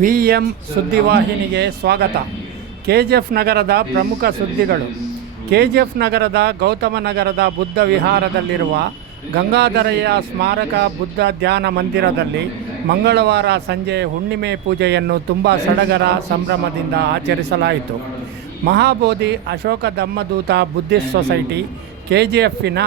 V M ಸುದ್ದಿವಾಹಿನಿಗೆ ಸ್ವಾಗತ. K G F ನಗರದ ಪ್ರಮುಖ ಸುದ್ದಿಗಳು. ಕೆ ಜಿ ಎಫ್ ನಗರದ ಗೌತಮ ನಗರದ ಬುದ್ಧ ವಿಹಾರದಲ್ಲಿರುವ ಗಂಗಾಧರಯ್ಯ ಸ್ಮಾರಕ ಬುದ್ಧ ಧ್ಯಾನ ಮಂದಿರದಲ್ಲಿ ಮಂಗಳವಾರ ಸಂಜೆ ಹುಣ್ಣಿಮೆ ಪೂಜೆಯನ್ನು ತುಂಬ ಸಡಗರ ಸಂಭ್ರಮದಿಂದ ಆಚರಿಸಲಾಯಿತು. ಮಹಾಬೋಧಿ ಅಶೋಕ ದಮ್ಮದೂತ ಬುದ್ಧಿಸ್ಟ್ ಸೊಸೈಟಿ ಕೆಜಿಎಫ್ನ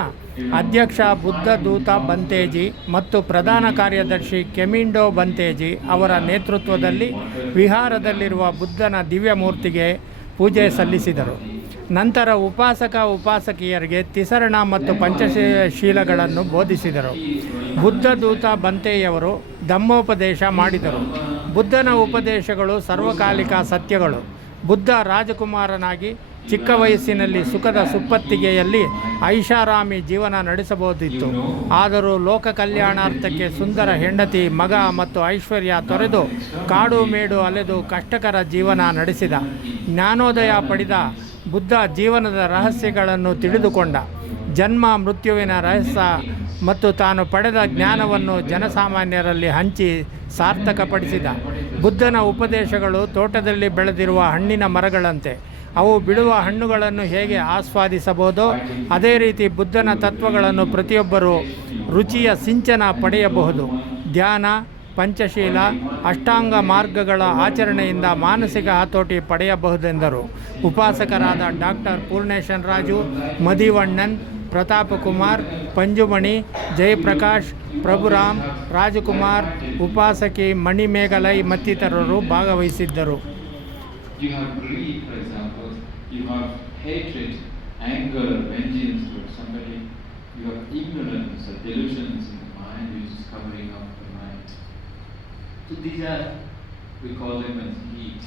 ಅಧ್ಯಕ್ಷ ಬುದ್ಧ ದೂತ ಬಂತೇಜಿ ಮತ್ತು ಪ್ರಧಾನ ಕಾರ್ಯದರ್ಶಿ ಕೆಮಿಂಡೋ ಬಂತೇಜಿ ಅವರ ನೇತೃತ್ವದಲ್ಲಿ ವಿಹಾರದಲ್ಲಿರುವ ಬುದ್ಧನ ದಿವ್ಯ ಮೂರ್ತಿಗೆ ಪೂಜೆ ಸಲ್ಲಿಸಿದರು. ನಂತರ ಉಪಾಸಕ ಉಪಾಸಕಿಯರಿಗೆ ತಿಸರಣ ಮತ್ತು ಪಂಚಶೀಲಗಳನ್ನು ಬೋಧಿಸಿದರು. ಬುದ್ಧ ದೂತ ಬಂತೆಯವರು ಧಮ್ಮೋಪದೇಶ ಮಾಡಿದರು. ಬುದ್ಧನ ಉಪದೇಶಗಳು ಸರ್ವಕಾಲಿಕ ಸತ್ಯಗಳು. ಬುದ್ಧ ರಾಜಕುಮಾರನಾಗಿ ಚಿಕ್ಕ ವಯಸ್ಸಿನಲ್ಲಿ ಸುಖದ ಸುಪ್ಪತ್ತಿಗೆಯಲ್ಲಿ ಐಷಾರಾಮಿ ಜೀವನ ನಡೆಸಬಹುದಿತ್ತು. ಆದರೂ ಲೋಕ ಕಲ್ಯಾಣಾರ್ಥಕ್ಕೆ ಸುಂದರ ಹೆಂಡತಿ, ಮಗ ಮತ್ತು ಐಶ್ವರ್ಯ ತೊರೆದು ಕಾಡು ಮೇಡು ಅಲೆದು ಕಷ್ಟಕರ ಜೀವನ ನಡೆಸಿದ. ಜ್ಞಾನೋದಯ ಪಡೆದ ಬುದ್ಧ ಜೀವನದ ರಹಸ್ಯಗಳನ್ನು ತಿಳಿದುಕೊಂಡ. ಜನ್ಮ ಮೃತ್ಯುವಿನ ರಹಸ್ಯ ಮತ್ತು ತಾನು ಪಡೆದ ಜ್ಞಾನವನ್ನು ಜನಸಾಮಾನ್ಯರಲ್ಲಿ ಹಂಚಿ ಸಾರ್ಥಕಪಡಿಸಿದ. ಬುದ್ಧನ ಉಪದೇಶಗಳು ತೋಟದಲ್ಲಿ ಬೆಳೆದಿರುವ ಹಣ್ಣಿನ ಮರಗಳಂತೆ. ಅವು ಬಿಡುವ ಹಣ್ಣುಗಳನ್ನು ಹೇಗೆ ಆಸ್ವಾದಿಸಬಹುದೋ? ಅದೇ ರೀತಿ ಬುದ್ಧನ ತತ್ವಗಳನ್ನು ಪ್ರತಿಯೊಬ್ಬರು ರುಚಿಯ ಸಿಂಚನ ಪಡೆಯಬಹುದು. ಧ್ಯಾನ, ಪಂಚಶೀಲ, ಅಷ್ಟಾಂಗ ಮಾರ್ಗಗಳ ಆಚರಣೆಯಿಂದ ಮಾನಸಿಕ ಹತೋಟಿ ಪಡೆಯಬಹುದೆಂದರು. ಉಪಾಸಕರಾದ ಡಾಕ್ಟರ್ ಪೂರ್ಣೇಶನ್ ರಾಜು, ಮದಿವಣ್ಣನ್, ಪ್ರತಾಪ್ ಕುಮಾರ್, ಪಂಜುಮಣಿ, ಜಯಪ್ರಕಾಶ್, ಪ್ರಭುರಾಮ್, ರಾಜಕುಮಾರ್, ಉಪಾಸಕಿ ಮಣಿಮೇಘಲೈ ಮತ್ತಿತರರು ಭಾಗವಹಿಸಿದ್ದರು. You have greed, for example, you have hatred, anger, vengeance towards somebody, you have ignorance or delusions in the mind which is covering up the mind. So these are, we call them as heat.